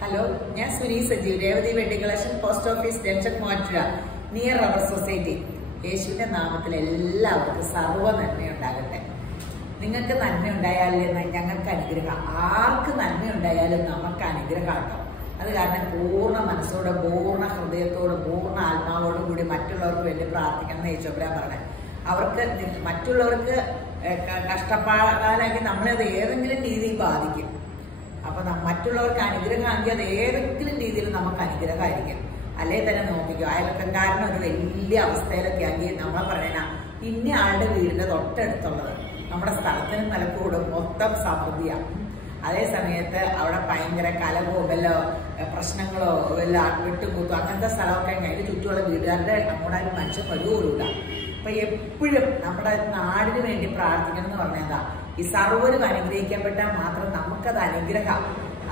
Hello, ഞാൻ Suni Sajeev, Revathi wedding collection, post office junction, Muvattupuzha, near rubber society. യേശുവിന്റെ നാമത്തിൽ എല്ലാവർക്കും സർവ്വ നന്മയുണ്ടാകട്ടെ. നിങ്ങൾക്ക് നന്മയുണ്ടായാലും ഞങ്ങൾക്ക് അനുഗ്രഹം, ആർക്ക് നന്മയുണ്ടായാലും നമുക്ക് അനുഗ്രഹമാട്ടോ. അത് കാരണം പൂർണ്ണ മനസ്സോടെ, പൂർണ്ണ ഹൃദയത്തോടും, പൂർണ്ണ ആത്മാവോടും കൂടി മറ്റുള്ളവർക്ക് വേണ്ടി പ്രാർത്ഥിക്കണം എന്ന് യേശുബ്രാൻ പറഞ്ഞത്. അവർക്ക് മറ്റുള്ളവർക്ക് കഷ്ടപ്പാടാക്കി നമ്മളത് ഏതെങ്കിലും രീതിയിൽ ബാധിക്കും. അപ്പൊ മറ്റുള്ളവർക്ക് അനുഗ്രഹമാണെങ്കിൽ അത് ഏതെങ്കിലും രീതിയിൽ നമുക്ക് അനുഗ്രഹമായിരിക്കും. അല്ലേ തന്നെ നോക്കിക്കോ, അയൽക്കാരൻ ഒരു വലിയ അവസ്ഥയിലൊക്കെ ആക്കി നമ്മളെ പറയണ ഇന്ന ആളുടെ വീടിന്റെ തൊട്ടടുത്തുള്ളത് നമ്മുടെ സ്ഥലത്തിന് നിലക്കൂടും മൊത്തം സമൃദ്ധിയാണ്. അതേ സമയത്ത് അവിടെ ഭയങ്കര കലകോ വല്ല പ്രശ്നങ്ങളോ വല്ല വെട്ടുകൂത്തോ അങ്ങനത്തെ സ്ഥലമൊക്കെ അതിന് ചുറ്റുമുള്ള വീട്ടുകാരുടെ നമ്മുടെ ഒരു മനുഷ്യൻ വരുകൂടില്ല. അപ്പൊ എപ്പോഴും നമ്മുടെ നാടിന് വേണ്ടി പ്രാർത്ഥിക്കണം എന്ന് പറഞ്ഞാൽ ഈ സർവ്വരും അനുഗ്രഹിക്കപ്പെട്ടാൽ മാത്രം നമുക്കത് അനുഗ്രഹം.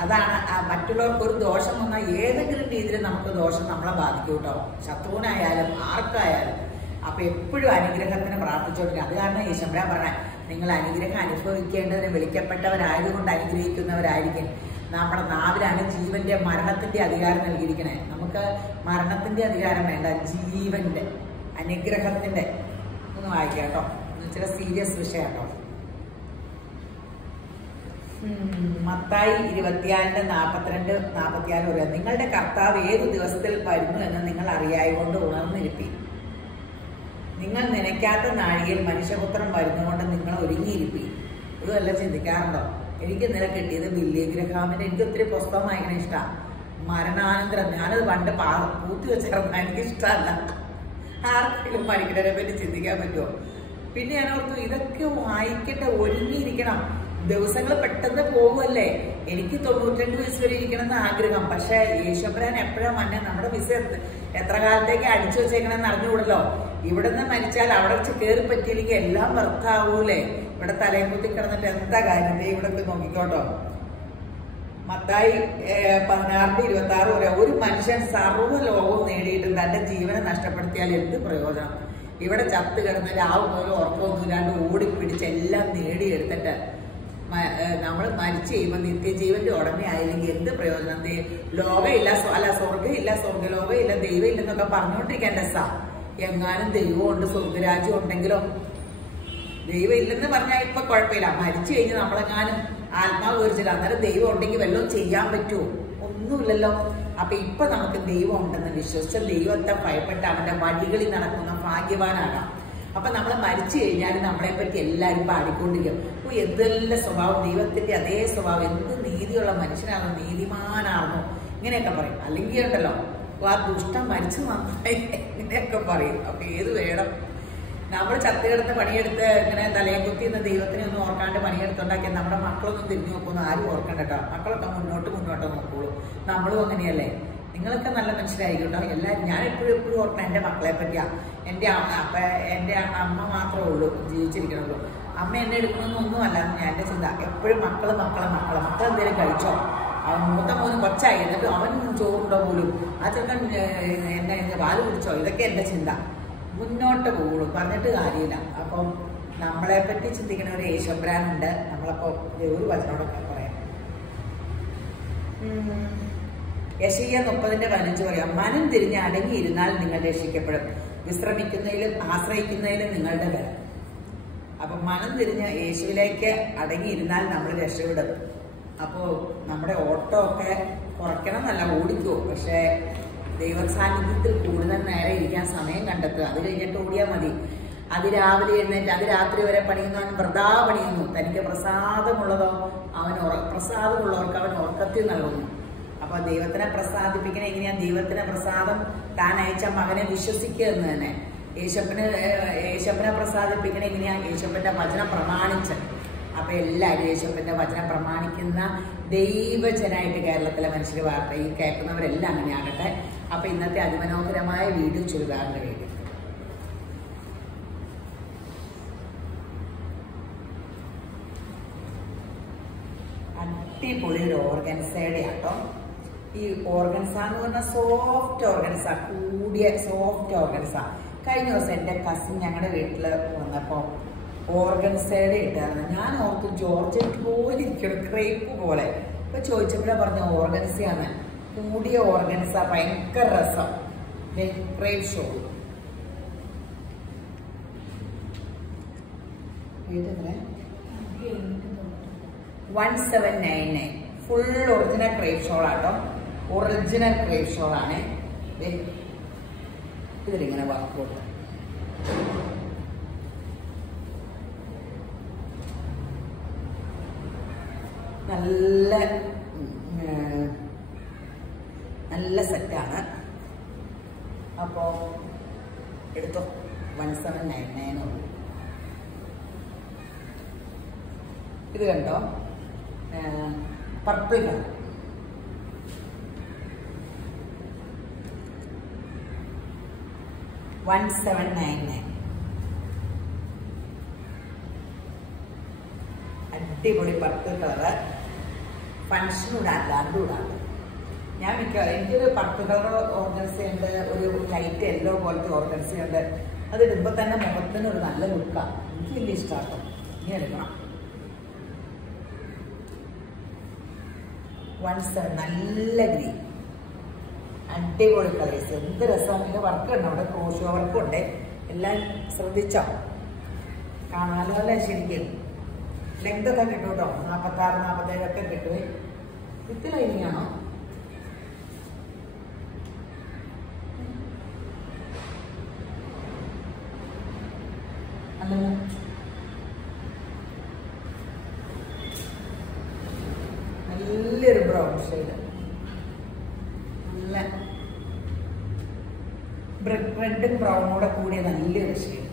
അതാണ് മറ്റുള്ളവർക്ക് ഒരു ദോഷം വന്നാൽ ഏതെങ്കിലും രീതിയിൽ നമുക്ക് ദോഷം നമ്മളെ ബാധിക്കും കേട്ടോ, ശത്രുവിനായാലും ആർക്കായാലും. അപ്പൊ എപ്പോഴും അനുഗ്രഹത്തിന് പ്രാർത്ഥിച്ചോണ്ടിരിക്കുക. അത് കാരണം യേശുബ്രാൻ പറഞ്ഞ നിങ്ങൾ അനുഗ്രഹം അനുഭവിക്കേണ്ടതിന് വിളിക്കപ്പെട്ടവരായതുകൊണ്ട് അനുഗ്രഹിക്കുന്നവരായിരിക്കും. നമ്മുടെ നാവിലാണ് ജീവന്റെ മരണത്തിന്റെ അധികാരം നൽകിയിരിക്കണേ. നമുക്ക് മരണത്തിന്റെ അധികാരം വേണ്ട, ജീവന്റെ അനുഗ്രഹത്തിന്റെ. ഒന്ന് വായിക്കാം കേട്ടോ, ചില സീരിയസ് വിഷയം കേട്ടോ. മത്തായി 24:42-44 പറയാം. നിങ്ങളുടെ കർത്താവ് ഏതു ദിവസത്തിൽ വരുന്നു എന്ന് നിങ്ങൾ അറിയായതുകൊണ്ട് ഉണർന്നിരിപ്പി. നിങ്ങൾ നനയ്ക്കാത്ത നാഴികയിൽ മനുഷ്യപുത്രൻ വരുന്നതുകൊണ്ട് നിങ്ങൾ ഒരുങ്ങിയിരിപ്പി. ഇതുമല്ല ചിന്തിക്കാറുണ്ടോ? എനിക്ക് ഇന്നലെ കിട്ടിയത് ബില്ലി ഗ്രഹാമിന്റെ, എനിക്ക് ഒത്തിരി പുസ്തകം വായിക്കണ ഇഷ്ടമാണ്. മരണാനന്തരം ഞാനത് പണ്ട് പൂത്തി വെച്ചിരുന്ന എനിക്ക് ഇഷ്ടമല്ല. ആർക്കെങ്കിലും മരിക്കണതിനെ പറ്റി ചിന്തിക്കാൻ പറ്റുമോ? പിന്നെ ഞാൻ ഓർത്തു ഇതൊക്കെ വായിക്കട്ടെ, ഒരുങ്ങിയിരിക്കണം. ദിവസങ്ങൾ പെട്ടെന്ന് പോകുമല്ലേ. എനിക്ക് 92 വയസ്സ് വരെ ഇരിക്കണം എന്ന് ആഗ്രഹം. പക്ഷെ യേശുബ്രാൻ എപ്പോഴാണ് മന്നെ നമ്മുടെ വിസ എത്ര കാലത്തേക്ക് അടിച്ചു വെച്ചേക്കണമെന്ന് അറിഞ്ഞുകൂടല്ലോ. ഇവിടുന്ന് മരിച്ചാൽ അവിടെ വെച്ച് കയറി പറ്റിയില്ലെങ്കിൽ എല്ലാം വെറുത്താവൂലേ. ഇവിടെ തലയും കുത്തി കിടന്നിട്ട് എന്താ കാര്യം? ഇവിടെ നോക്കിക്കോട്ടോ. മത്തായി 16:26 പറയാം. ഒരു മനുഷ്യൻ സർവ്വ ലോകവും നേടിയിട്ടും തന്റെ ജീവനെ നഷ്ടപ്പെടുത്തിയാൽ എന്ത് പ്രയോജനം? ഇവിടെ ചത്ത് കിടന്ന് രാവും പോലും ഉറക്കമൊന്നുമില്ലാണ്ട് ഓടിപ്പിടിച്ച് എല്ലാം നേടിയെടുത്തിട്ട് നമ്മൾ മരിച്ചു കഴിയുമ്പോൾ നിത്യജീവന്റെ ഉടമയായില്ലെങ്കിൽ എന്ത് പ്രയോജനം? ലോകമില്ല, അല്ല സ്വർഗ്ഗമില്ല, സ്വർഗ്ഗലോകമില്ല, ദൈവം ഇല്ലെന്നൊക്കെ പറഞ്ഞുകൊണ്ടിരിക്കാൻ രസാ. എങ്ങാനും ദൈവമുണ്ട്, സ്വർഗ്ഗരാജ്യം ഉണ്ടെങ്കിലോ? ദൈവം ഇല്ലെന്ന് പറഞ്ഞാൽ ഇപ്പൊ കുഴപ്പമില്ല. മരിച്ചു കഴിഞ്ഞ് നമ്മളെങ്ങാനും ആത്മാവ് വിരിച്ചില്ല, അന്നേരം ദൈവം ഉണ്ടെങ്കിൽ വല്ലതും ചെയ്യാൻ പറ്റുമോ? ഒന്നുമില്ലല്ലോ. അപ്പൊ ഇപ്പൊ നമുക്ക് ദൈവം ഉണ്ടെന്ന് വിശ്വസിച്ച് ദൈവത്തെ ഭയപ്പെട്ട് അവന്റെ വഴികളിൽ നടക്കുന്ന ഭാഗ്യവാനാകാം. അപ്പൊ നമ്മൾ മരിച്ചു കഴിഞ്ഞാൽ നമ്മളെ പറ്റി എല്ലാവരും പാടിക്കൊണ്ടിരിക്കും. എന്തെല്ലാം സ്വഭാവം, ദൈവത്തിന്റെ അതേ സ്വഭാവം, എന്ത് നീതിയുള്ള മനുഷ്യനാണോ, നീതിമാനാണോ, ഇങ്ങനെയൊക്കെ പറയും. അല്ലെങ്കിൽ ഉണ്ടല്ലോ ആ ദുഷ്ടം മരിച്ചു നന്നായി ഇങ്ങനെയൊക്കെ പറയും. അപ്പൊ ഏത് വേണം? നമ്മൾ ചത്തുകിടന്ന് പണിയെടുത്ത് ഇങ്ങനെ തലയെ കുത്തി ഇന്ന് ദൈവത്തിനെ ഒന്നും ഓർക്കാണ്ട് പണിയെടുത്തുണ്ടാക്കിയാൽ നമ്മുടെ മക്കളൊന്നും തിരിഞ്ഞു നോക്കുന്നു ആരും ഓർക്കണ്ട കേട്ടോ. മക്കളൊക്കെ മുന്നോട്ട് നോക്കുള്ളൂ. നമ്മളും അങ്ങനെയല്ലേ. നിങ്ങളൊക്കെ നല്ല മനുഷ്യരായിരിക്കും കേട്ടോ എല്ലാവരും. ഞാൻ എപ്പോഴും ഓർക്കണം എൻ്റെ മക്കളെ പറ്റിയാ. എൻ്റെ അമ്മ മാത്രമേ ഉള്ളൂ ജീവിച്ചിരിക്കണുള്ളൂ. അമ്മ എന്നെ എടുക്കണമെന്നൊന്നുമല്ല എൻ്റെ ചിന്ത. എപ്പോഴും മക്കൾ എന്തെങ്കിലും കഴിച്ചോ? അവൻ മൂത്ത മോന് കൊച്ചായി, എന്നിട്ട് അവൻ ചോറുണ്ടോ പോലും, ആ ചെക്കൻ എന്നെ പാല് കുടിച്ചോ? ഇതൊക്കെ എൻ്റെ ചിന്ത. മുന്നോട്ട് പോകുള്ളൂ, പറഞ്ഞിട്ട് കാര്യമില്ല. അപ്പം നമ്മളെ പറ്റി ചിന്തിക്കുന്ന ഒരു യേശുബ്രാൻ ഉണ്ട്. നമ്മളപ്പോ ഒരു വചനോടൊക്കെ പറയാം. യെശയ്യാ 30:15 പറയാം. മനം തിരിഞ്ഞ് അടങ്ങിയിരുന്നാൽ നിങ്ങൾ രക്ഷിക്കപ്പെടും, വിശ്രമിക്കുന്നതിലും ആശ്രയിക്കുന്നതിലും നിങ്ങളുടെ ബലം. അപ്പൊ മനം തിരിഞ്ഞ് യേശുവിലേക്ക് അടങ്ങിയിരുന്നാൽ നമ്മൾ രക്ഷപ്പെടും. അപ്പോ നമ്മുടെ ഓട്ടോ ഒക്കെ കുറയ്ക്കണം എന്നല്ല, ഓടിക്കോ. പക്ഷെ ദൈവ സാന്നിധ്യത്തിൽ കൂടുതൽ നേരെ ഇരിക്കാൻ സമയം കണ്ടെത്തുക. അത് കഴിഞ്ഞിട്ട് ഓടിയാൽ മതി. അത് രാവിലെ എഴുന്നേറ്റ് അത് രാത്രി വരെ പണിയുന്നവൻ വൃഥാ പണിയുന്നു. തനിക്ക് പ്രസാദമുള്ളവർക്ക് അവൻ ഉറക്കത്തിൽ നൽകുന്നു. അപ്പൊ ദൈവത്തിനെ പ്രസാദിപ്പിക്കണ എങ്ങനെയാ? ദൈവത്തിന് പ്രസാദം താൻ അയച്ച മകനെ വിശ്വസിക്കുക എന്ന് തന്നെ. യേശുവിനെ പ്രസാദിപ്പിക്കണ എങ്ങനെയാ? യേശുവിന്റെ വചനം പ്രമാണിച്ച്. അപ്പൊ എല്ലാവരും യേശുവിന്റെ വചനം പ്രമാണിക്കുന്ന ദൈവജനായിട്ട് കേരളത്തിലെ മനുഷ്യർ വാർത്ത ഈ കേൾക്കുന്നവരെല്ലാം അങ്ങനെയാകട്ടെ. അപ്പൊ ഇന്നത്തെ അതിമനോഹരമായ വീഡിയോ ചുരിദാറിന്റെ വീഡിയോ. അടിപൊളി ഒരു ഓർഗൻസയുടെ ആട്ടോ. ഈ ഓർഗൻസ എന്ന് പറഞ്ഞാൽ സോഫ്റ്റ് ഓർഗൻസ, കൂടിയ സോഫ്റ്റ് ഓർഗൻസ. കഴിഞ്ഞ ദിവസം എൻ്റെ കസിൻ ഞങ്ങളുടെ വീട്ടിൽ വന്നപ്പോൾ ഓർഗൻസയുടെ ഇട്ടായിരുന്നു. ഞാൻ ഓർത്ത് ജോർജറ്റ് പോലെ ഇരിക്കണം, ക്രേപ്പ് പോലെ. ഇപ്പൊ ചോദിച്ചപ്പോഴാ പറഞ്ഞ ഓർഗൻസിയാണ്, കൂടിയ ഓർഗൻസ, ഭയങ്കര രസം. Crepe show 1799 full original crepe shawl ആട്ടോ. ഒറിജിനൽ ക്രേപ്പ് ഷോൾ ആണ്. ഇതിലിങ്ങനെ വർക്ക് നല്ല നല്ല സെറ്റാണ്. അപ്പോൾ എടുത്തോ. 1799 ഉള്ളൂ. ഇത് കണ്ടോ, പർപ്പിൾ കളർ. അടിപൊളി പർപ്പിൾ കളറ്. ഫങ്ഷനും ഇടാൻ അല്ലാണ്ടും ഇടാണ്ട്. ഞാൻ എനിക്കൊരു പർപ്പിൾ കളർ ഓർഗൻസ ഉണ്ട്, ഒരു ലൈറ്റ് യെല്ലോ പോലത്തെ ഓർഗൻസ ഉണ്ട്. അത് ഇടുമ്പോൾ തന്നെ മുഖത്തിന് ഒരു നല്ല ലുക്കാണ്. എനിക്ക് വലിയ ഇഷ്ടമാട്ടോ. ഇനി എടുക്കണം. 17 നല്ല ഗ്രീൻ, അടിപൊളി കളേഴ്സ്. എന്ത് രസമാണ്. വർക്ക് ഉണ്ട് അവിടെ, ക്രോഷോ വർക്കും ഉണ്ട്. എല്ലാം ശ്രദ്ധിച്ചോ, കാണാലോ അല്ലേ? ശരിക്കും ലെങ്ത് ഒക്കെ കിട്ടും കേട്ടോ. 46, 47 ഒക്കെ കിട്ടുവേ. വിത്ത് ലൈനിങ് ആണോ? അല്ല, നല്ലൊരു ബ്രൗൺ ഷെയ്ഡ്, നല്ല റെഡും ബ്രൗണോടെ കൂടിയ നല്ലൊരു ഷെയ്ഡ്.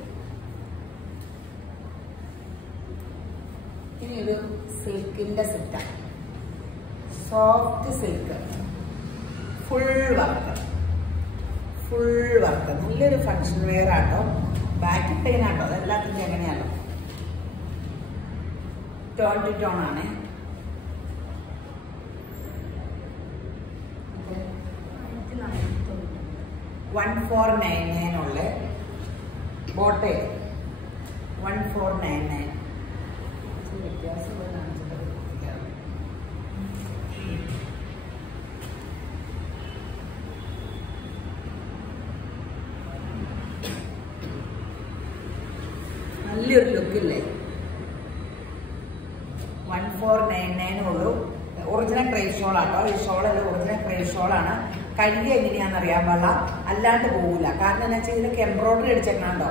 ഇനി ഒരു സിൽക്കിന്റെ സെറ്റാണ്. സോഫ്റ്റ് സിൽക്ക്, ഫുൾ വർക്ക്, നല്ലൊരു ഫങ്ഷൻ വെയർ ആട്ടോ. ബാക്ക് പെയിൻ ആട്ടോ. അതെല്ലാത്തിനും എങ്ങനെയാണോ, ടോൺ ടു ടോൺ ആണ്. $1499 ഉള്ള ബോട്ടെ. 1499. നല്ലൊരു ലുക്കില്ലേ? 1499 ഉള്ളൂ. ഒറിജിനൽ ക്രേപ്പ് ഷോൾ ആട്ടോ. ഈ ഷോളല്ല, ഒറിജിനൽ ക്രേപ്പ് ഷോളാണ്. കഴുകി എങ്ങനെയാണെന്ന് അറിയാൻ പാടില്ല, അല്ലാണ്ട് പോകില്ല. കാരണം എന്താ വെച്ചാൽ ഇതിലൊക്കെ എംബ്രോയിഡറി അടിച്ചേക്കണോ.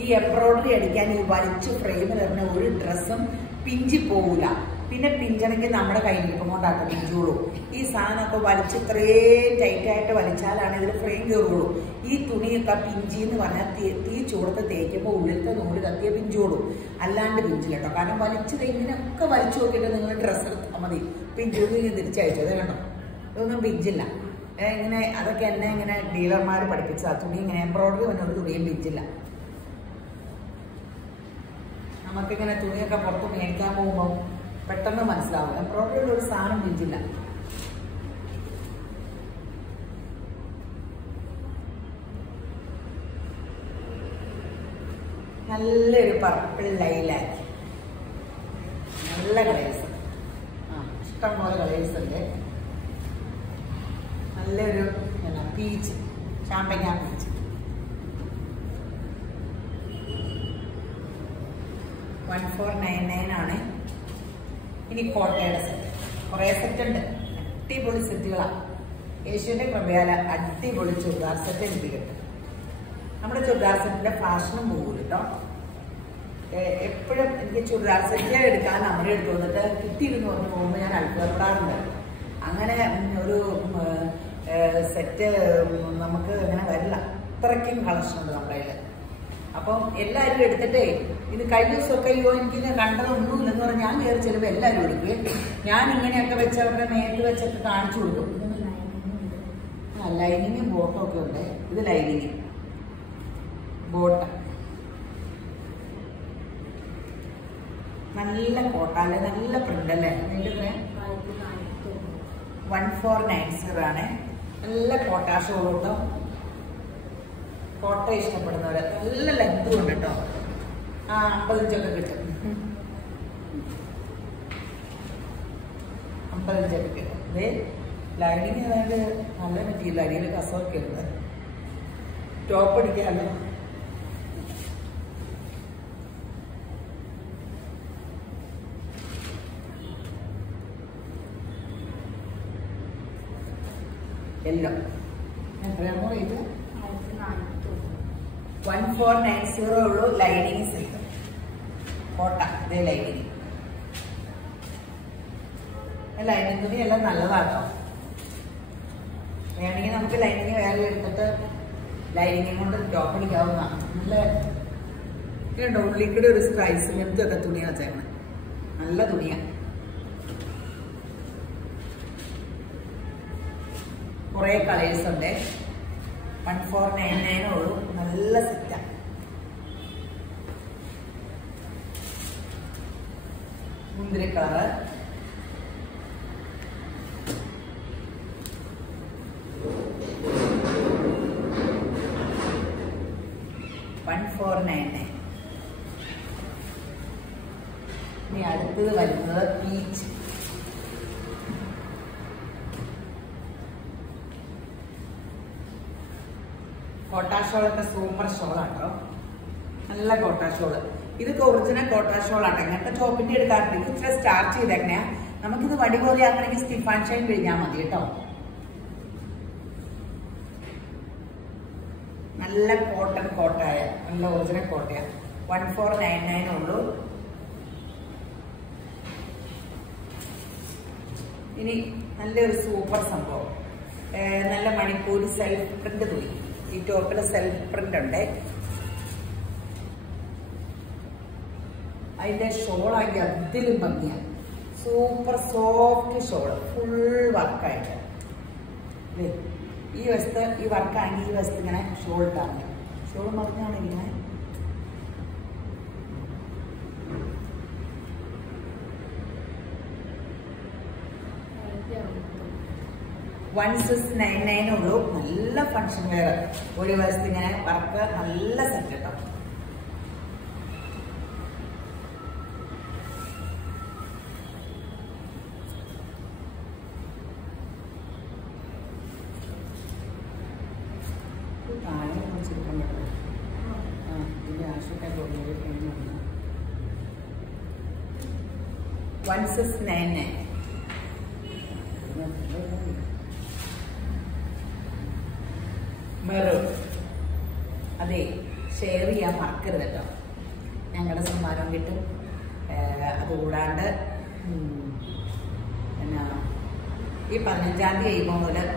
ഈ എംബ്രോയിഡറി അടിക്കാൻ ഈ വലിച്ച് ഫ്രെയിമിൽ ഇടുന്ന ഒരു ഡ്രസ്സും പിഞ്ചി പോകില്ല. പിന്നെ പിഞ്ചണെങ്കിൽ നമ്മുടെ കയ്യിലിപ്പം കൊണ്ടാക്കും പിഞ്ചുള്ളൂ. ഈ സാധനമൊക്കെ വലിച്ച് ഇത്രയും ടൈറ്റായിട്ട് വലിച്ചാലാണ് ഇതിൽ ഫ്രെയിം കയറുള്ളൂ. ഈ തുണിയൊക്കെ പിഞ്ചി എന്ന് പറഞ്ഞാൽ തീ ചൂടത്ത് തേക്കുമ്പോൾ ഉള്ളിലത്തെ നൂല് കത്തിയ പിഞ്ചുള്ളൂ, അല്ലാണ്ട് പിഞ്ചില്ല കേട്ടോ. കാരണം വലിച്ചത് ഇങ്ങനെയൊക്കെ വലിച്ചു നോക്കിയിട്ട് നിങ്ങൾ ഡ്രസ്സ് എടുത്താൽ മതി. പിഞ്ചുള്ളൂ തിരിച്ചയച്ചത് കേട്ടോ. ഇതൊന്നും പിഞ്ചില്ല. ഇങ്ങനെ അതൊക്കെ എന്നെ ഇങ്ങനെ ഡീലർമാർ പഠിപ്പിച്ചതാ. തുണി ഇങ്ങനെ എംബ്രോയിഡറി വന്നൊരു തുണിയും പിഞ്ചില്ല. നമുക്കിങ്ങനെ തുണിയൊക്കെ പുറത്ത് മേടിക്കാൻ പോകുമ്പോൾ പെട്ടെന്ന് മനസ്സിലാവും എംബ്രോയിഡറിയുടെ ഒരു സാധനം പിഞ്ചില്ല. നല്ലൊരു പർപ്പിൾ ലൈലാക്ക്, നല്ല കളേഴ്സ്. ഇഷ്ടം പോലെ കളേഴ്സ് ഉണ്ട്. നല്ലൊരു പീച്ച്, ചാമ്പങ്ങ പീച്ച്. 1499 ആണ്. ഇനി കോട്ടയുടെ സെറ്റ്, കുറേ സെറ്റ് ഉണ്ട്. അടിപൊളി സെറ്റുകളാണ്. ഏഷ്യയുടെ കൃപയാല അടിപൊളി ചുരിദാർ സെറ്റ് എനിക്ക് കിട്ടും. നമ്മുടെ ചുരിദാർ സെറ്റിന്റെ ഫാഷനും പോകും കേട്ടോ. എപ്പോഴും എനിക്ക് ചുരിദാർ സെറ്റ് എടുക്കാൻ നമ്മുടെ എടുത്തു വന്നിട്ട് കിട്ടിയിരുന്നു പറഞ്ഞ് പോകുമ്പോൾ ഞാൻ അത്ഭുതപ്പെടാറുണ്ട്. അങ്ങനെ ഒരു സെറ്റ് നമുക്ക് അങ്ങനെ വരില്ല. അത്രയ്ക്കും കളക്ഷൻ ഉണ്ട് നമ്മുടെ കയ്യിൽ. അപ്പം എല്ലാവരും എടുത്തിട്ടേ ഇത് കഴിഞ്ഞ ദിവസമൊക്കെ എനിക്ക് കണ്ടതൊന്നുമില്ലെന്ന് പറഞ്ഞാൽ ഞാൻ കയറി ചെല്ലുമ്പോൾ എല്ലാവരും എടുക്കുകയും ഞാൻ ഇങ്ങനെയൊക്കെ വെച്ച് അവരുടെ നേരിട്ട് വെച്ചൊക്കെ കാണിച്ചു കൊടുക്കും. ലൈനിങ്ങും ബോട്ടും ഒക്കെ ഉണ്ട്. ഇത് ലൈനിങ് ബോട്ട്, നല്ല കോട്ട അല്ലേ, നല്ല പ്രിന്റ് അല്ലേ. 1490 ആണ്. നല്ല കോട്ട ഷോളുണ്ടോ. കോട്ട ഇഷ്ടപ്പെടുന്നവര് നല്ല ലെങ്തും ഉണ്ട് കേട്ടോ. 50 ഇഞ്ചൊക്കെ കിട്ടും. 50 കിട്ടും. ഇതേ ലൈനിങ് ഏതാണ്ട് നല്ല മെറ്റീരിയൽ, അടിയിൽ കസമൊക്കെ ഉണ്ട്. ടോപ്പ് അടിക്കാമല്ലോ. എല്ലാം എത്രയാണോ ഇത്? 1490 ഉള്ളൂ. ലൈനിങ് സൈഡ് കോട്ട. ഇതേ ലൈനിങ് തുണി എല്ലാം നല്ലതാട്ടോ. വേണമെങ്കിൽ നമുക്ക് ലൈനിങ് വേറെ എടുത്തിട്ട് ലൈനിങ് കൊണ്ട് ടോപ്പ് അടിക്കാവുന്നതാണ്. നല്ല ഇതുണ്ടോ, ഉള്ളിക്കൂടെ ഒരു സ്ട്രൈസ് ഇങ്ങനത്തെ ഒക്കെ തുണിയാ വെച്ചേക്കണം. നല്ല തുണിയാണ്. കുറേ കളേഴ്സ് ഉണ്ട്. 1499 ഉള്ളൂ. നല്ല സെറ്റാണ്. മുന്തിരി കളറ്, ഇനി അടുത്തത് വരുന്നത് പീച്ച്. കോട്ടാ ഷോളൊക്കെ സൂപ്പർ ഷോളാട്ടോ. നല്ല കോട്ടാ ഷോള്. ഇതൊക്കെ ഒറിജിനൽ കോട്ടാ ഷോളാട്ടോ. ഇങ്ങനത്തെ ടോപ്പിന്റെ എടുക്കാറുണ്ട്. ഇത് ഇച്ചിരി സ്റ്റാർച്ച് ചെയ്തേക്കണേ. നമുക്കിത് വടി പോലെ ആക്കണമെങ്കിൽ സ്റ്റിഫാൻ ഷൈൻ കഴിഞ്ഞാൽ മതി കേട്ടോ. നല്ല കോട്ടൺ കോട്ടായ നല്ല ഒറിജിനൽ കോട്ടയാണ്. 1499 ഉള്ളൂ. ഇനി നല്ലൊരു സൂപ്പർ സംഭവം, നല്ല മണിപ്പൂരി സെൽഫ് പ്രിന്റ് തുണി. ഈ ടോപ്പില് സെൽഫ് പ്രിന്റ് ഉണ്ട്. അതിന്റെ ഷോളാക്കി അതിലും ഭംഗിയാണ്. സൂപ്പർ സോഫ്റ്റ് ഷോള്, ഫുൾ വർക്കായിട്ട്. ഈ വശത്ത് ഈ വർക്കാണെങ്കിൽ ഈ വശത്ത് ഇങ്ങനെ ഷോൾ ഇട്ടാണ്. ഷോൾ മറിഞ്ഞാണ് ഇങ്ങനെ. $1699 ഉള്ളൂ. നല്ല ഫങ്ഷൻ വെയർ. ഒരു വശത്ത് ഇങ്ങനെ വർക്ക്, നല്ല സെറ്റ് കേട്ടോ. താഴെ കുറിച്ചിരിക്കാൻ പറ്റും. ഇതിന്റെ ആശുപത്രി തോന്നിയത് 1699. മെറൂൺ. അതെ, ഷെയർ ചെയ്യാൻ മറക്കരുത് കേട്ടോ. ഞങ്ങളുടെ സമ്മാനം കിട്ടും. അതുകൂടാണ്ട് എന്നാ ഈ 15-ാം തീയതി കഴിയുമ്പോൾ മുതൽ,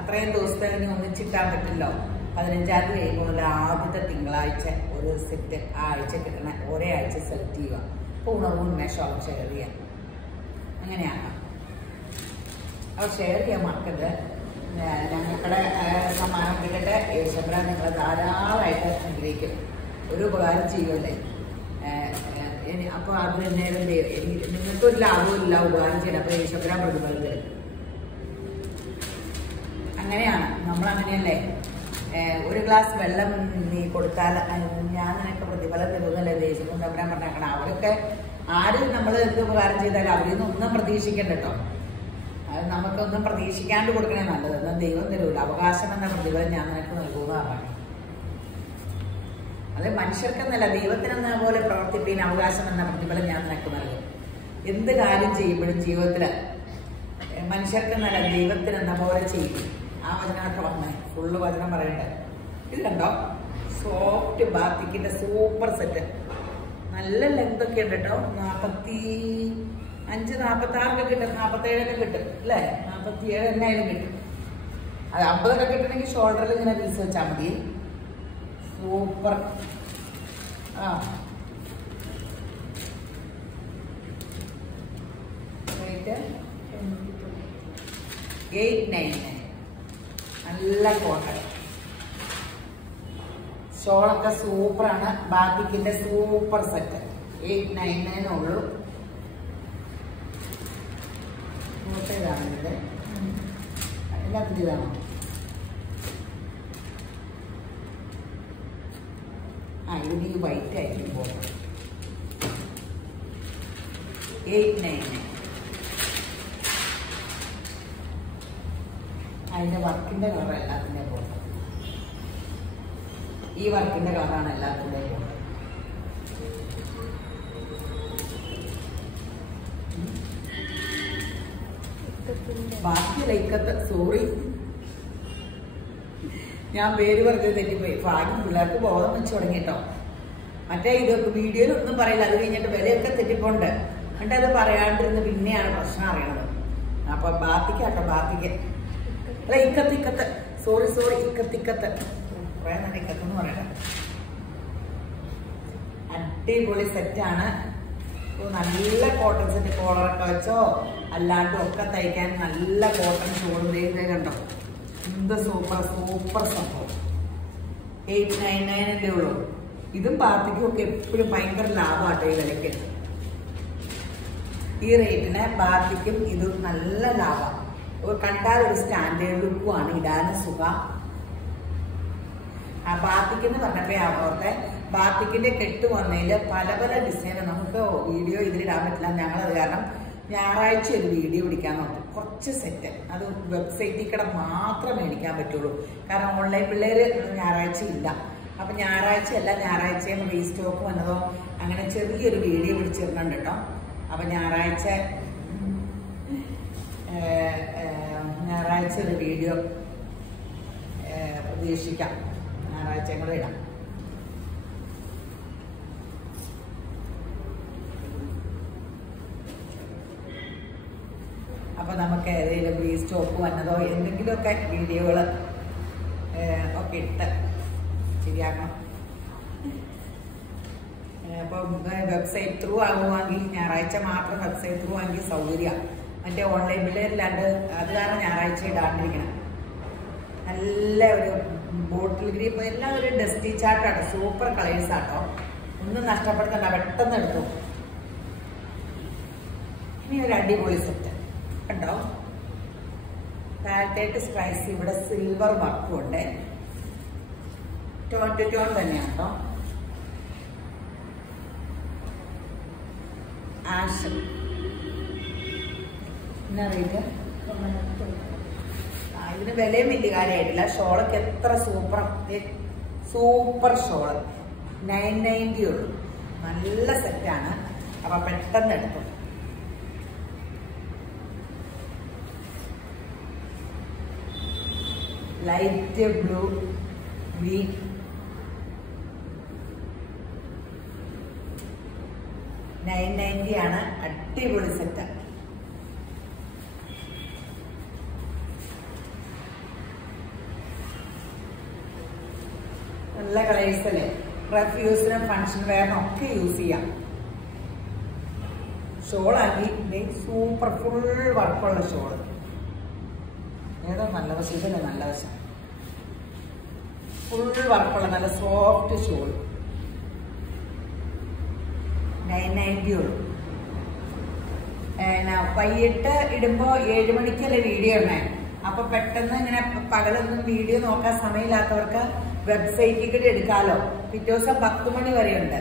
അത്രയും ദിവസത്തെ ഇനി ഒന്നിച്ചിട്ടാൻ പറ്റില്ലോ. 15-ാം തീയതി കഴിയുമ്പോൾ മുതൽ ആദ്യത്തെ തിങ്കളാഴ്ച ഒരു സെറ്റ് ആ ആഴ്ച കിട്ടണ ഒരേ ആഴ്ച സെലക്ട് ചെയ്യുക. അപ്പോൾ ഉണർവ് ഉന്മേഷവും ഷെയർ ചെയ്യാൻ. അങ്ങനെയാണ്. അവർ ഷെയർ ചെയ്യാൻ മറക്കരുത്. ഞങ്ങളുടെ സമ്മാനം കിട്ടട്ടെ. യേശുബ്ര നിങ്ങൾ ധാരാളമായിട്ട് അനുഗ്രഹിക്കും. ഒരു ഉപകാരം ചെയ്യുമല്ലേ. അപ്പോൾ അത് തന്നെ നിങ്ങൾക്കൊരു ലാഭമില്ല ഉപകാരം ചെയ്യണം. അപ്പോൾ യേശുബ്ര പ്രതിഫലം തരും. അങ്ങനെയാണ്, നമ്മളങ്ങനെയല്ലേ. ഒരു ഗ്ലാസ് വെള്ളം നീ കൊടുത്താൽ ഞാൻ നിനക്ക് പ്രതിഫലം തരുന്നല്ലേ ദേശം തമ്പുരാൻ പറഞ്ഞേക്കണം. അവരൊക്കെ ആര് നമ്മൾ എന്ത് ഉപകാരം ചെയ്താലും അവരിൽ നിന്ന് ഒന്നും പ്രതീക്ഷിക്കണ്ട കേട്ടോ. അത് നമുക്കൊന്നും പ്രതീക്ഷിക്കാണ്ട് കൊടുക്കണേ നല്ലത്. എന്നാൽ ദൈവം തരൂല. അവകാശം എന്ന പ്രതിഫലം ഞാൻ നിനക്ക് നൽകുന്നതാണ്. അത് മനുഷ്യർക്കെന്നല്ല, ദൈവത്തിനെന്ന പോലെ പ്രവർത്തിപ്പിന് അവകാശം എന്ന പ്രതിഫലം ഞാൻ നിനക്ക് നൽകും. എന്ത് കാര്യം ചെയ്യുമ്പോഴും ജീവിതത്തിൽ മനുഷ്യർക്കെന്നല്ല ദൈവത്തിനെന്ന പോലെ ചെയ്യും. ആ വചനമൊക്കെ വന്നേ, ഫുള്ള് വചനം പറയണ്ടേ. ഇത് കണ്ടോ, സോഫ്റ്റ് ബാത്തിക്കിന്റെ സൂപ്പർ സെറ്റ്. നല്ല ലെങ്ത് ഒക്കെ ഉണ്ട് കേട്ടോ. 45, 46 കിട്ടും, 47 കിട്ടും അല്ലേ. 47 എന്നായാലും കിട്ടും. അത് 50 കിട്ടണമെങ്കിൽ ഷോൾഡറിൽ ഇങ്ങനെ പീസ് വെച്ചാൽ മതി. സൂപ്പർ. ആ റേറ്റ് 899. നല്ല കോട്ടൺ. ഷോളൊക്കെ സൂപ്പറാണ്. ബാത്തിക്കിന്റെ സൂപ്പർ സെറ്റ്. 899 ഉള്ളൂ. ഇതാണ് ഇത്. എല്ലാത്തിനും ഇതാണോ? ഇതിന് ഈ വൈറ്റ് ആയിരിക്കും പോകും. 899. അതിന്റെ വർക്കിന്റെ കളർ എല്ലാത്തിൻ്റെയും പോകുന്നത്. ഈ വർക്കിന്റെ കളറാണ് എല്ലാത്തിൻ്റെയും പോകുന്നത്. ബാക്കിയുള്ള ഇക്കത്ത് സോറി, ഞാൻ പേര് പറഞ്ഞത് തെറ്റിപ്പോയി. ഭാഗ്യം പിള്ളേർക്ക് ബോധം വെച്ച് തുടങ്ങി കേട്ടോ. മറ്റേ ഇതൊക്കെ വീഡിയോയിൽ ഒന്നും പറയില്ല, അത് കഴിഞ്ഞിട്ട് വിലയൊക്കെ തെറ്റിപ്പോണ്ട്. എന്നിട്ട് അത് പറയാണ്ടിരുന്ന് പിന്നെയാണ് പ്രശ്നം അറിയണത്. അപ്പൊ ബാത്തിക്കാട്ടോ, ബാത്തിക്ക് അല്ല ഇക്കത്ത് സോറി ഇക്കത്ത് കുറെ നല്ല ഇക്കത്തെന്ന് പറയട്ടെ. അടിപൊളി സെറ്റാണ്. നല്ല കോട്ടൺ സെറ്റ്, കോളറൊക്കെ വെച്ചോ അല്ലാണ്ടും ഒക്കെ തയ്ക്കാൻ നല്ല കോട്ടൺ ഷോളും കണ്ടോ. എന്ത് സൂപ്പർ സംഭവം. 899 ഉള്ളൂ. ഇതും പാർട്ടിക്കും ഒക്കെ എപ്പോഴും ഭയങ്കര ലാഭമാട്ടോ ഈ വിലയ്ക്ക്. ഈ റേറ്റിന് പാർട്ടിക്കും ഇതും നല്ല ലാഭം. കണ്ടാൽ ഒരു സ്റ്റാൻഡേർഡ് ലുക്കുമാണ്, ഇടാനും സുഖം. ആ ബാത്തിക്കെന്ന് പറഞ്ഞപ്പോ അവിടുത്തെ ബാത്തിക്കിന്റെ കെട്ട് വന്നതിൽ പല പല ഡിസൈൻ നമുക്ക് വീഡിയോ ഇതിലിടാൻ പറ്റില്ല. ഞങ്ങളത് കാരണം ഞായറാഴ്ച ഒരു വീഡിയോ പിടിക്കാൻ നോക്കും. കുറച്ച് സെറ്റ് അത് വെബ്സൈറ്റിൽ കൂടെ മാത്രം മേടിക്കാൻ പറ്റുള്ളൂ. കാരണം ഓൺലൈൻ പിള്ളേർ ഞായറാഴ്ച ഇല്ല. അപ്പൊ ഞായറാഴ്ച എല്ലാ ഞായറാഴ്ചയും റീസ്റ്റോക്ക് വന്നതോ അങ്ങനെ ചെറിയൊരു വീഡിയോ പിടിച്ചിരുന്നുണ്ട് കേട്ടോ. അപ്പൊ ഞായറാഴ്ച ഒരു വീഡിയോ പ്രതീക്ഷിക്കാം. ഞായറാഴ്ച കൂടെ ഇടാം. അപ്പൊ നമുക്ക് ഏതെങ്കിലും റീസ്റ്റോക്ക് വന്നതോ എന്തെങ്കിലുമൊക്കെ വീഡിയോകൾ ഒക്കെ ഇട്ട് ശരിയാക്കണം. അപ്പം വെബ്സൈറ്റ് ത്രൂ ആകുവാണെങ്കിൽ ഞായറാഴ്ച മാത്രം വെബ്സൈറ്റ് ത്രൂ ആണെങ്കിൽ സൗകര്യം. മറ്റേ ഓൺലൈൻ പിള്ളേരില്ലാണ്ട് അത് കാരണം ഞായറാഴ്ച ഇടാണ്ടിരിക്കണം. നല്ല ഒരു ബോട്ടിൽ ഗ്രീൻ എല്ലാം ഒരു ഡസ്റ്റി ചാർട്ടാണ്. സൂപ്പർ കളേഴ്സ് ആട്ടോ. ഒന്നും നഷ്ടപ്പെടുത്തണ്ട, പെട്ടെന്ന് എടുത്തു. ഇനി ഒരു അടിപൊളി സെറ്റ് കണ്ടോ. പാറ്റേറ്റ് സ്പൈസ്, ഇവിടെ സിൽവർ വർക്കും ഉണ്ട്. ടോൺ ടു ടോൺ തന്നെയാണ് കേട്ടോ. ആഷ് എന്നാ റേറ്റ്? ഇതിന് വിലയും വലിയ കാര്യമായിട്ടില്ല. ഷോളൊക്കെ എത്ര സൂപ്പർ ഷോള് 990 ഉള്ളൂ. നല്ല സെറ്റാണ്. അപ്പൊ പെട്ടെന്ന് എടുത്തു. ലൈറ്റ് ബ്ലൂ ഗ്രീൻ $990 ആണ്. അടിപൊളി സെറ്റ്. നല്ല കളേഴ്സ് അല്ലേ. റെഫ്യൂസിനും ഫങ്ഷൻ വെയറിനും ഒക്കെ യൂസ് ചെയ്യാം. ഷോളാക്കി സൂപ്പർ ഫുൾ വർക്കുള്ള ഷോള്. ഏതോ നല്ല വശം, ഇതല്ലേ നല്ല വശം. ഫുൾ വർക്കുള്ള നല്ല സോഫ്റ്റ് ഷോൾ 990 ഉള്ളൂ. വൈകിട്ട് ഇടുമ്പോ 7 മണിക്കല്ലേ വീഡിയോ ഇടണേ. അപ്പൊ പെട്ടെന്ന് ഇങ്ങനെ പകലൊന്നും വീഡിയോ നോക്കാൻ സമയമില്ലാത്തവർക്ക് വെബ്സൈറ്റിൽ കൂടി എടുക്കാമല്ലോ. പിറ്റേ ദിവസം 10 മണി വരെ ഉണ്ട്.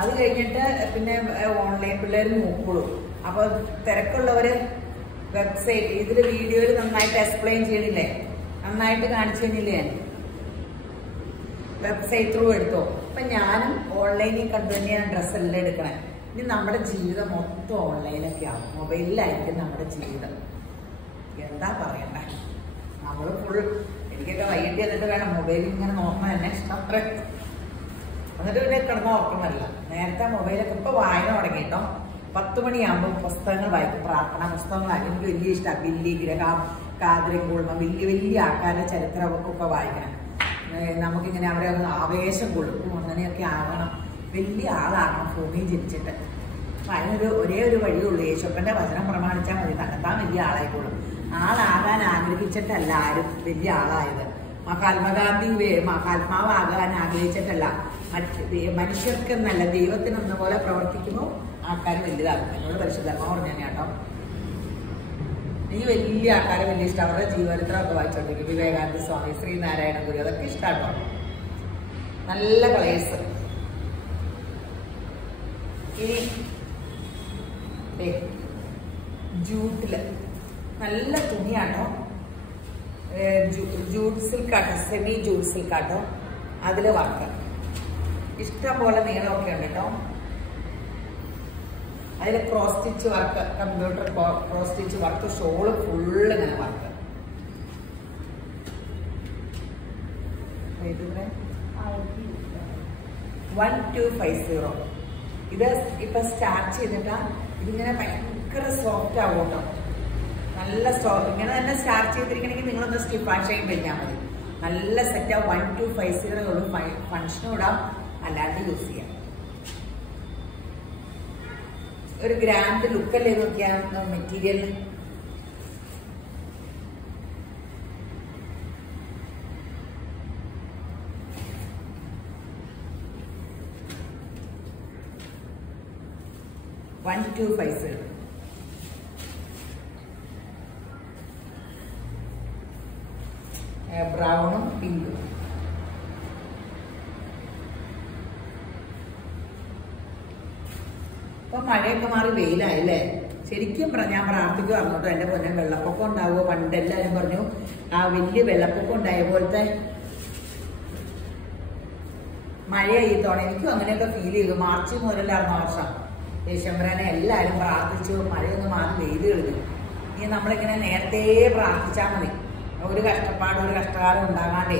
അത് കഴിഞ്ഞിട്ട് പിന്നെ ഓൺലൈൻ പിള്ളേർ നോക്കുള്ളൂ. അപ്പൊ തിരക്കുള്ളവര് വെബ്സൈറ്റ് ഇതില് വീഡിയോയിൽ നന്നായിട്ട് എക്സ്പ്ലെയിൻ ചെയ്യണില്ലേ, നന്നായിട്ട് കാണിച്ചു തന്നില്ലേ, വെബ്സൈറ്റ് ത്രൂ എടുത്തോ. അപ്പൊ ഞാനും ഓൺലൈനിൽ കണ്ടു തന്നെയാണ് ഡ്രസ്സെല്ലാം എടുക്കണേ. ഇനി നമ്മുടെ ജീവിതം മൊത്തം ഓൺലൈനൊക്കെ ആവും. മൊബൈലിലായിരിക്കും നമ്മുടെ ജീവിതം. എന്താ പറയണ്ടേ, നമ്മൾ ഫുൾ എനിക്കൊക്കെ വൈകിട്ട് എന്നിട്ട് വേണം മൊബൈലിൽ ഇങ്ങനെ നോക്കണം. എന്നെ ഇഷ്ടം അത്ര. എന്നിട്ട് പിന്നെ കിടന്ന ഉറക്കമല്ല. നേരത്തെ മൊബൈലൊക്കെ ഇപ്പൊ വായന തുടങ്ങിട്ടോ. 10 മണിയാകുമ്പോൾ പുസ്തകങ്ങൾ വായിക്കും. പ്രാർത്ഥന പുസ്തകങ്ങളാണ് എനിക്ക് വലിയ ഇഷ്ടമാണ്. ബില്ലി ഗ്രഹാം, കാദ്രിൻ കുൾമ, വലിയ ആൾക്കാരുടെ ചരിത്രമൊക്കെ വായിക്കണം. നമുക്കിങ്ങനെ അവരെ ആവേശം കൊടുക്കും. അങ്ങനെയൊക്കെ ആകണം, വലിയ ആളാകണം ഭൂമിയിൽ ജനിച്ചിട്ട്. അപ്പൊ അതിനൊരു ഒരേ ഒരു വഴിയുള്ളൂ. യേശുപ്പന്റെ വചനം പ്രമാണിച്ചാൽ മതി, തന്നെത്താൻ വലിയ ആളായിക്കോളും. ആളാകാൻ ആഗ്രഹിച്ചിട്ടല്ല ആരും വലിയ ആളായത്. മഹാത്മാവാകാൻ ആഗ്രഹിച്ചിട്ടല്ല. മനുഷ്യർക്കെന്നല്ല, ദൈവത്തിനൊന്നുപോലെ പ്രവർത്തിക്കുമ്പോൾ ആൾക്കാർ വലുതാകും. എന്നോട് പരിശുദ്ധമ്മ പറഞ്ഞു കേട്ടോ. എനിക്ക് വലിയ ആൾക്കാരെ വലിയ ഇഷ്ടം. അവരുടെ ജീവചരിത്രമൊക്കെ വായിച്ചോണ്ടിരിക്കും. വിവേകാനന്ദ സ്വാമി, ശ്രീനാരായണ ഗുരു, അതൊക്കെ ഇഷ്ടമാട്ടോ. നല്ല കളേഴ്സ്. ഇനി ജൂട്ടില് നല്ല തുണിയാട്ടോ. ജൂട്ട് സിൽക്കാട്ടോ, സെമി ജൂട്ട് സിൽക്കാട്ടോ. അതിൽ വർക്ക് ഇഷ്ടം പോലെ നീളമൊക്കെ ഉണ്ട് കേട്ടോ. അതിൽ cross stitch work, computer cross stitch work, shawl full ഇങ്ങനെ വർക്ക്. 1250. ഇത് ഇപ്പൊ സ്റ്റാർട്ട് ചെയ്തിട്ടാ ഇതിങ്ങനെ ഭയങ്കര സോഫ്റ്റ് ആവും കേട്ടോ. നല്ല സോഫ്റ്റ്. ഇങ്ങനെ തന്നെ സ്റ്റാർട്ട് ചെയ്തിരിക്കണമെങ്കിൽ നിങ്ങളൊന്ന് സ്റ്റിഫ് ആൻഡ് ഷൈൻ കഴിഞ്ഞാൽ മതി. നല്ല സെറ്റ് ആവും. 1250 ഉള്ളൂ. ഫംഗ്ഷനും ഇടാം, അല്ലാണ്ട് യൂസ് ചെയ്യാം. ഒരു ഗ്രാൻഡ് ലുക്കല്ലേ നോക്കിയാൽ മെറ്റീരിയലിന്. $1250. ബ്രൗണും പിങ്കും. ഇപ്പൊ മഴയൊക്കെ മാറി വെയിലായില്ലേ. ശരിക്കും ഞാൻ പ്രാർത്ഥിക്കുവായിരുന്നു കേട്ടോ, എന്റെ പൊന്നെ വെള്ളപ്പൊക്കം ഉണ്ടാവുമോ. പണ്ട് എല്ലാവരും പറഞ്ഞു ആ വലിയ വെള്ളപ്പൊക്കം ഉണ്ടായ പോലത്തെ മഴയായി തോണ. എനിക്കും അങ്ങനെയൊക്കെ ഫീൽ ചെയ്തു. മാർച്ച് മുതലായിരുന്നു വർഷം. ഡിസംബറിനെ എല്ലാവരും പ്രാർത്ഥിച്ചു മഴയൊന്ന് മാറി വെയിൽ കളിഞ്ഞു. ഇനി നമ്മളിങ്ങനെ നേരത്തെ പ്രാർത്ഥിച്ചാൽ മതി, ഒരു കഷ്ടപ്പാട് ഒരു കഷ്ടകാലം ഉണ്ടാകാണ്ടേ.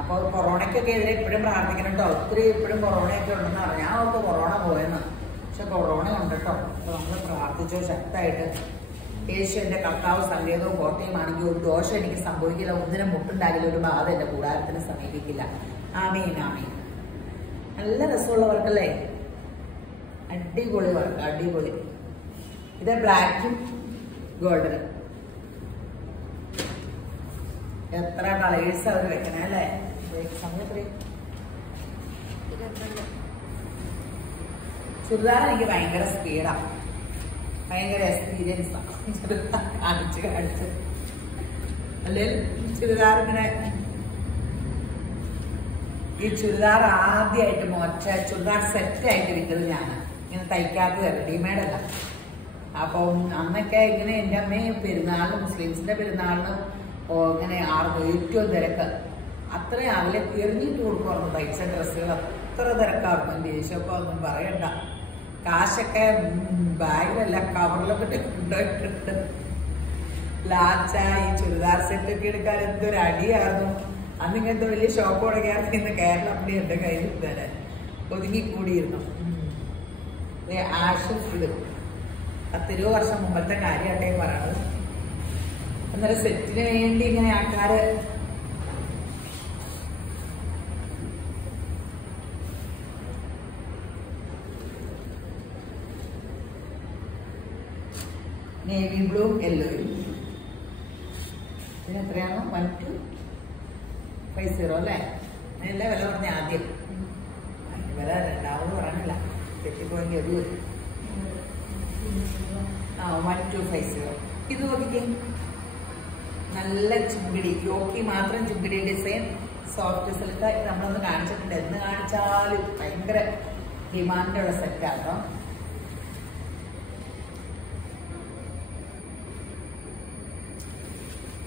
അപ്പോൾ കൊറോണയ്ക്കൊക്കെ എതിരെ ഇപ്പോഴും പ്രാർത്ഥിക്കണം കേട്ടോ. ഒത്തിരി ഇപ്പോഴും കൊറോണയൊക്കെ ഉണ്ടെന്ന് പറഞ്ഞു. ഞാൻ അവർക്ക് കൊറോണ പോയെന്ന്, പക്ഷെ കൊറോണ ഉണ്ട് കേട്ടോ. അപ്പോൾ നമ്മൾ പ്രാർത്ഥിച്ചോ ശക്തമായിട്ട്. യേശു എൻ്റെ കർത്താവ് സങ്കേതവും കോട്ടയുമാണെങ്കിൽ ഒരു ദോഷം എനിക്ക് സംഭവിക്കില്ല, ഒന്നിനും മുട്ടുണ്ടാകില്ല, ഒരു ബാധ എൻ്റെ കൂടാരത്തിന് സമീപിക്കില്ല. ആമീൻ ആമീൻ. നല്ല രസമുള്ള വർക്കല്ലേ, അടിപൊളി വർക്ക്, അടിപൊളി. ഇത് ബ്ലാക്കും ഗോൾഡനും. എത്ര കളേഴ്സ് അവർ വെക്കണേ അല്ലേ. ചുരിദാർ എനിക്ക് ഭയങ്കര സ്പീഡാണ്, ഭയങ്കര എക്സ്പീരിയൻസാണ്. കാണിച്ച് അല്ലെങ്കിൽ ചുരിദാർ ഇങ്ങനെ, ഈ ചുരിദാർ ആദ്യമായിട്ട് ചുരിദാർ സെറ്റായിട്ട് വിൽക്കുന്നത് ഞാനാണ്. ഇങ്ങനെ തയ്ക്കാത്തത് റെഡിമെയ്ഡല്ല. അപ്പം അന്നൊക്കെ ഇങ്ങനെ എൻ്റെ അമ്മയെ പെരുന്നാളിന്, മുസ്ലിംസിന്റെ പെരുന്നാളിന് ഇങ്ങനെ ഏറ്റവും തിരക്ക്. അത്രയും അതിലെ എറിഞ്ഞിട്ട് കൊടുക്കുമായിരുന്നു തയ്ച്ച ഡ്രസ്സുകൾ. അത്ര തിരക്കായിരുന്നു. എൻ്റെ യേശുപ്പം ഒന്നും പറയണ്ട. കാശൊക്കെ ബാഗിലല്ല കവറിലൊക്കെ കൊണ്ടുപോയിട്ടുണ്ട്. ലാച്ച ഈ ചുരിദാർ സെറ്റൊക്കെ എടുക്കാൻ എന്തൊരു അടിയായിരുന്നു. അന്ന് ഇങ്ങനത്തെ വലിയ ഷോപ്പ് തുടങ്ങിയായിരുന്നു. ഇന്ന് കേരളം അപ്പടി എൻ്റെ കയ്യിൽ തരാൻ ഒതുങ്ങിക്കൂടിയിരുന്നു. ആഷും ഇത് 10-20 വർഷം മുമ്പത്തെ കാര്യമായിട്ടേ പറയണത്. അന്നേരം സെറ്റിന് വേണ്ടി ഇങ്ങനെ ആൾക്കാര് നേവി ബ്ലൂവും യെല്ലോയും. ഇതിന് എത്രയാണ്? 1250 അല്ലേ. അതിനല്ലേ വില പറഞ്ഞ ആദ്യം. വില രണ്ടാമത് പറഞ്ഞില്ല, തെറ്റിപ്പോയെങ്കിൽ അത് 1250. ഇത് നോക്കിക്കേ, നല്ല ചുങ്കിടി, യോക്കി മാത്രം ചുങ്കിടി ഡിസൈൻ, സോഫ്റ്റ് സിൽക്ക്. നമ്മളൊന്ന് കാണിച്ചിട്ടുണ്ട്. എന്ന് കാണിച്ചാലും ഭയങ്കര ഡിമാൻഡുള്ള സെറ്റാട്ടോ.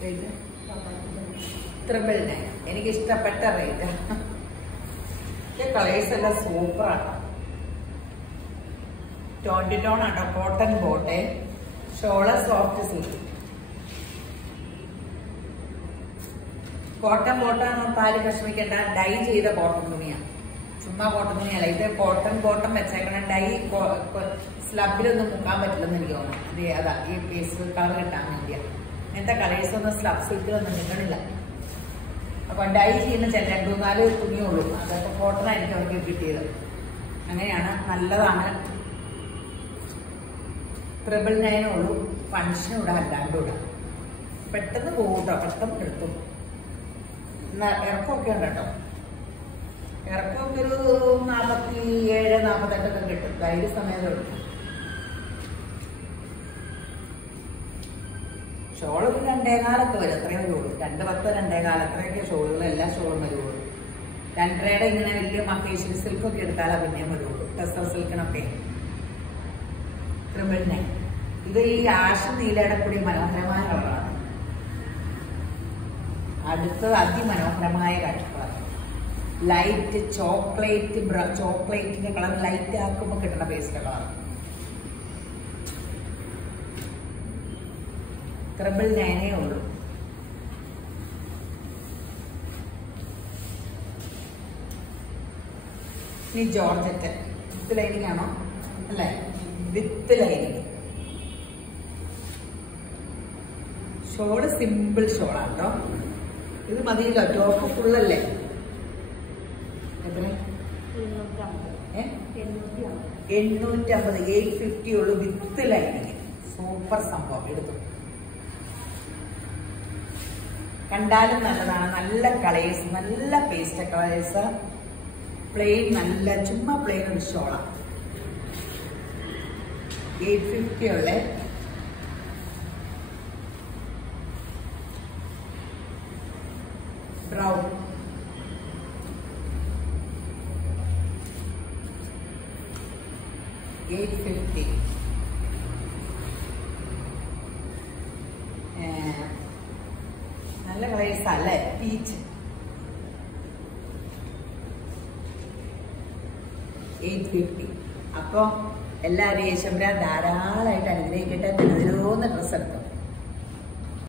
$999. എനിക്ക് ഇഷ്ടപ്പെട്ട റേറ്റ്. കളേഴ്സ് എല്ലാം സൂപ്പറാണ്. 20 ടോൺ ആട്ടോ. കോട്ടൺ ബോട്ടെ, ഷോള് സോഫ്റ്റ് സിൽക്ക്. കോട്ടൺ ബോട്ടാന്ന് പാല് വിഷമിക്കേണ്ട, ഡൈ ചെയ്ത കോട്ടൺ തുണിയാണ്. ചുമ്മാ കോട്ടൺ തുണിയല്ല ഇത്. കോട്ടൺ ബോട്ടം വെച്ചേക്കണ ഡൈ സ്ലബിലൊന്നും മുക്കാൻ പറ്റില്ലെന്ന് എനിക്ക് തോന്നുന്നു. അതാ ഈ പേസ് കളർ കിട്ടാൻ വേണ്ടിയാണ്. ഇങ്ങനത്തെ കളേഴ്സ് ഒന്നും സ്ലബ് സിൽക്കിലൊന്നും കിട്ടണില്ല. അപ്പൊ ഡൈ ചെയ്യുന്ന 2-4 തുണിയുള്ളൂ. അതൊക്കെ കോട്ടൺ ആയിരിക്കും അവർക്ക് കിട്ടിയത്. അങ്ങനെയാണ്, നല്ലതാണ്. 999 ഉള്ളൂ. ഫംഗ്ഷനും ഇടാം, അല്ലാണ്ടും ഇടാം. പെട്ടെന്ന് പോകും കേട്ടോ, പെട്ടെന്ന് എടുത്തു. ഇറക്കമൊക്കെ ഉണ്ട് കേട്ടോ. ഇറക്കമൊക്കെ ഒരു 47-48 കിട്ടും. ധൈര്യ സമയത്ത് എടുക്കും. ഷോള് 2.25 വരും. അത്രയും വരുള്ളൂ. 2.10, 2.25 അത്രയൊക്കെ ഷോളുകൾ, എല്ലാ ഷോളും വരുള്ളൂ. 2.5 ഇങ്ങനെ വലിയ മഫേഷ്യൽ സിൽക്കൊക്കെ എടുത്താലാ പിന്നെയും വരുള്ളൂ. ടെസർ സിൽക്കിനൊക്കെ 999. ഇത് ഈ ആഷ് നീലയുടെ കൂടി മനോഹരമായ കളറാണ്. അടുത്തത് അതിമനോഹരമായ കളർ, ലൈറ്റ് ചോക്ലേറ്റ്, ചോക്ലേറ്റിന്റെ കളർ ലൈറ്റ് ആക്കുമ്പോൾ കിട്ടുന്ന പേസ്റ്റ് കളർ. $999 ഉള്ളൂ. ഇനി ജോർജറ്റ് വിത്ത് ലൈനിങ് ആണോ? അല്ലേ, വിത്ത് ലൈനിങ്. ഷോള് സിമ്പിൾ ഷോളാണ് കേട്ടോ. ഇത് മതിയല്ലോ, ടോപ്പ് ഫുള്ളല്ലേ. എത്ര? 850, 850 ഉള്ളൂ വിത്ത് ലൈനിങ്. സൂപ്പർ സംഭവം, എടുത്തു. കണ്ടാലും നല്ലതാണ്, നല്ല കളേഴ്സ്, നല്ല പേസ്റ്റ് കളേഴ്സ്. പ്ലെയിൻ, നല്ല ചുമ്മാ പ്ലെയിൻ ഒരു ഷോളാണ്. 850 ഉള്ള ബ്രൗൺ. $850. നല്ല കളേഴ്സ് അല്ലേ, പീച്ച്. 850. അപ്പോൾ എല്ലാവരും യേശുരാൻ ധാരാളമായിട്ട് അനുഗ്രഹിക്കട്ടെ. 10 ഡ്രസ്സ് എടുക്കും.